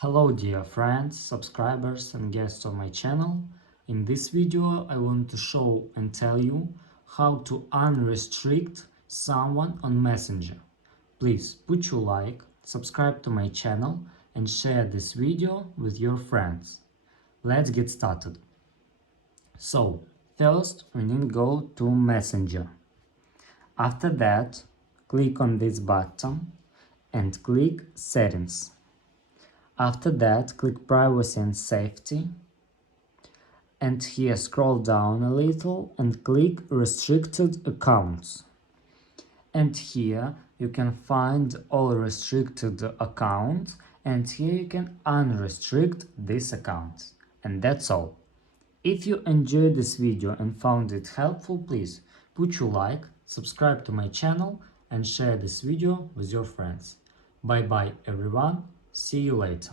Hello dear friends, subscribers and guests on my channel. In this video I want to show and tell you how to unrestrict someone on Messenger. Please put your like, subscribe to my channel and share this video with your friends. Let's get started. So, first we need to go to Messenger. After that, click on this button and click Settings. After that, click Privacy and Safety, and here scroll down a little and click Restricted Accounts. And here you can find all restricted accounts, and here you can unrestrict this account. And that's all. If you enjoyed this video and found it helpful, please put your like, subscribe to my channel and share this video with your friends. Bye bye everyone, see you later.